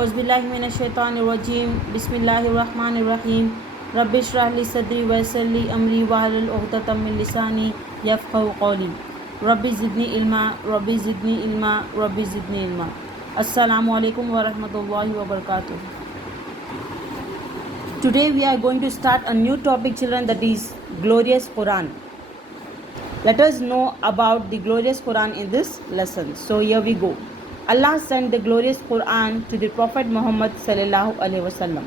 औज़ुबिल्लाहिमिनश्शैतानिर्रजीम बिस्मिल्लाहिर्रहमानिर्रहीम रब्बिश्रह ली सदरी वयस्सिर ली अमरी वहलुल उक़दतम मिन लिसानी यफ़क़हू क़ौली रब्बि ज़िदनी इल्मा रब्बि ज़िदनी इल्मा। अस्सलामु अलैकुम व रहमतुल्लाहि व बरकातुहू। Today we are going to start a new topic, children, that is glorious Quran. Let us know about the glorious Quran in this lesson. So here we go. Allah sent the glorious Quran to the Prophet Muhammad sallallahu alaihi wasallam.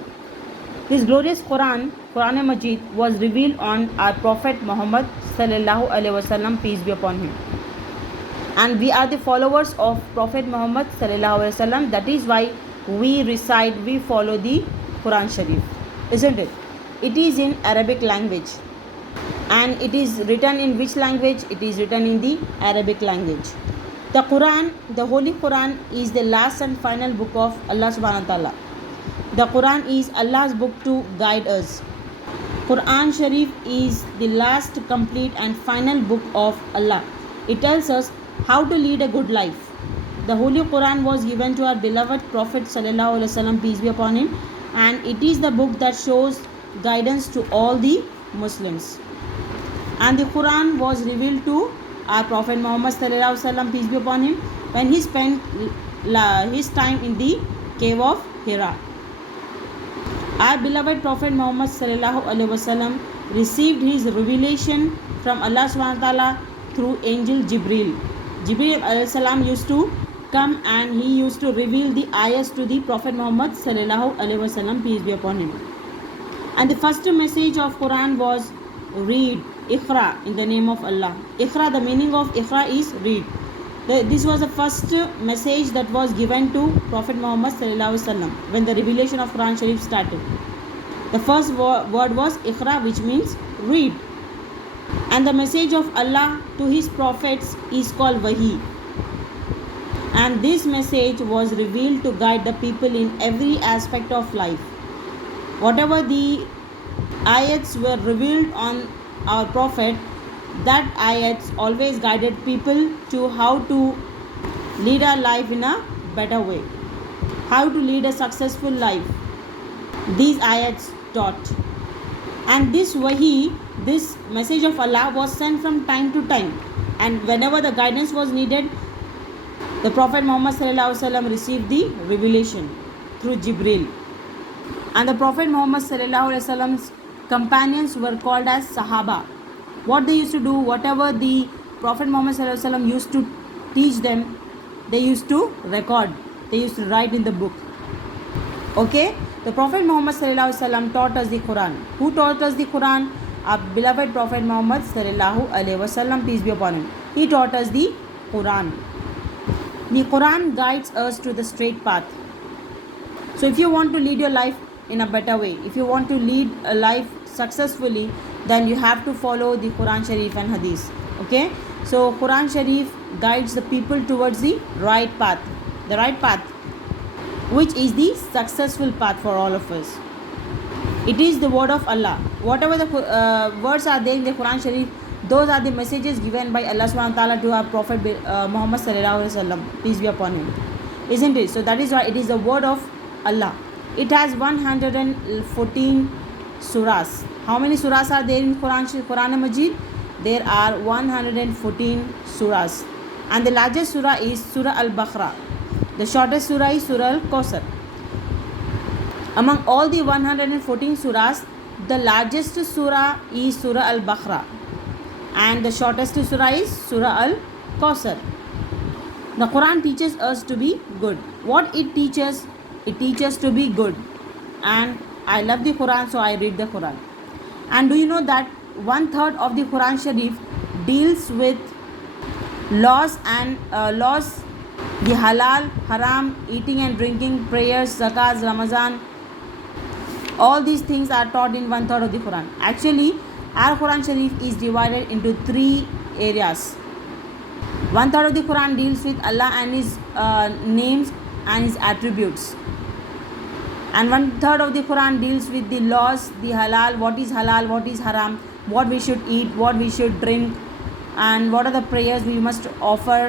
This glorious Quran, Quran Majid, was revealed on our Prophet Muhammad sallallahu alaihi wasallam, peace be upon him. And we are the followers of Prophet Muhammad sallallahu alaihi wasallam. That is why we follow the Quran Sharif, isn't it? It is in Arabic language. And it is written in which language? It is written in the Arabic language. The Quran, the Holy Quran, is the last and final book of Allah subhanahu wa ta'ala. The Quran is Allah's book to guide us. Quran Sharif is the last, complete and final book of Allah. It tells us how to lead a good life. The Holy Quran was given to our beloved Prophet sallallahu alaihi wasallam, peace be upon him, and it is the book that shows guidance to all the Muslims. And the Quran was revealed to our Prophet Muhammad sallallahu alaihi wasallam, peace be upon him, when he spent his time in the cave of Hira. Our beloved Prophet Muhammad sallallahu alaihi wasallam received his revelation from Allah subhanahu wa ta'ala through angel Jibril. Jibril alayhi salam used to come and he used to reveal the ayahs to the Prophet Muhammad sallallahu alaihi wasallam, peace be upon him. And the first message of Quran was read, Iqra, in the name of Allah. Iqra, the meaning of Iqra is read. This was the first message that was given to Prophet Muhammad sallallahu alaihi wasallam when the revelation of Quran Sharif started. The first word was Iqra, which means read. And the message of Allah to his prophets is called Wahi. And this message was revealed to guide the people in every aspect of life. Whatever the ayats were revealed on our prophet, that ayats always guided people to how to lead our life in a better way, how to lead a successful life. These ayats taught. And this wahi, this message of Allah, was sent from time to time, and whenever the guidance was needed, the Prophet Muhammad sallallahu alaihi wasallam received the revelation through Jibril. And the Prophet Muhammad sallallahu alaihi wasallam's companions were called as Sahaba. What they used to do, whatever the Prophet Muhammad sallallahu alaihi wasallam used to teach them, they used to record, they used to write in the book. Okay, the Prophet Muhammad sallallahu alaihi wasallam taught us the Quran. Who taught us the Quran? Our beloved Prophet Muhammad sallallahu alaihi wasallam, peace be upon him. He taught us the Quran. The Quran guides us to the straight path. So if you want to lead your life in a better way, if you want to lead a life successfully, then you have to follow the Quran Sharif and Hadith. Okay, so Quran Sharif guides the people towards the right path, which is the successful path for all of us. It is the word of Allah. Whatever the words are there in the Quran Sharif, those are the messages given by Allah subhanahu wa ta'ala to our Prophet Muhammad sallallahu alaihi wasallam, peace be upon him, isn't it? So that is why it is the word of Allah. It has 114 surahs. How many surahs are there in Quran Majid? There are 114 surahs. And the largest surah is Surah Al-Baqarah. The shortest surah is Surah Al-Kawthar. Among all the 114 surahs, the largest surah is Surah Al-Baqarah. And the shortest surah is Surah Al-Kawthar. The Quran teaches us to be good. What it teaches? It teaches to be good. And I love the Quran, so I read the Quran. And do you know that 1/3 of the Quran Sharif deals with laws, the halal, haram, eating and drinking, prayers, zakats, Ramadan. All these things are taught in 1/3 of the Quran. Actually, our Quran Sharif is divided into 3 areas. 1/3 of the Quran deals with Allah and his names and his attributes. And 1/3 of the Quran deals with the laws, the halal, what is haram, what we should eat, what we should drink, and what are the prayers we must offer,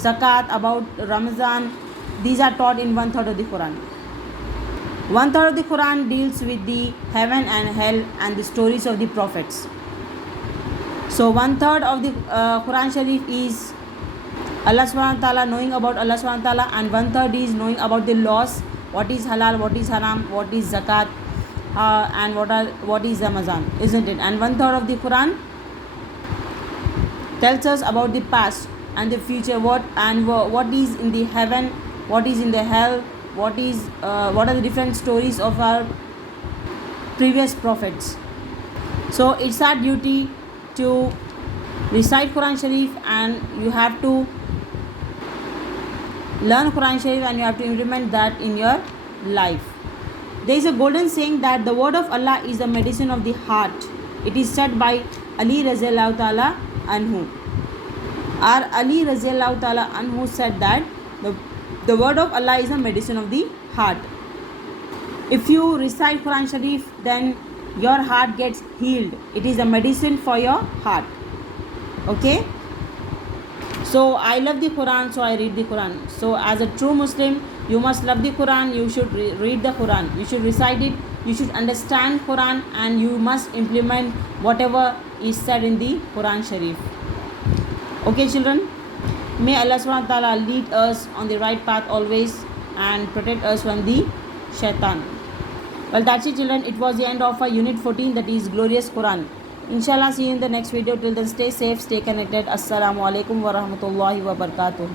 zakat, about Ramadan. These are taught in 1/3 of the Quran. One third of the Quran deals with the heaven and hell and the stories of the prophets. So one third of the Quran Sharif is Allah subhanahu wa ta'ala, knowing about Allah subhanahu wa ta'ala, and one third is knowing about the laws, what is halal, what is haram, what is zakat, and what is Ramazan, isn't it? And one third of the Quran tells us about the past and the future, what is in the heaven, what is in the hell, what are the different stories of our previous prophets. So it's our duty to recite Quran Sharif, and you have to learn Quran Sharif, and you have to implement that in your life. There is a golden saying that the word of Allah is the medicine of the heart. It is said by Ali Raziyallahu Ta'ala Anhu. Our Ali Raziyallahu Ta'ala Anhu said that the word of Allah is the medicine of the heart. If you recite Quran Sharif, then your heart gets healed. It is a medicine for your heart. Okay? So I love the Quran, so I read the Quran. So as a true Muslim, you must love the Quran, you should read the Quran, you should recite it, you should understand Quran, and you must implement whatever is said in the Quran Sharif. Okay children, may Allah subhanahu wa ta'ala lead us on the right path always and protect us from the shaitan. Well, that's it children, it was the end of our unit 14, that is Glorious Quran. Inshallah, see you in the next video. Till then, stay safe, stay connected. Assalamu alaikum wa rahmatullahi wa barakatuh.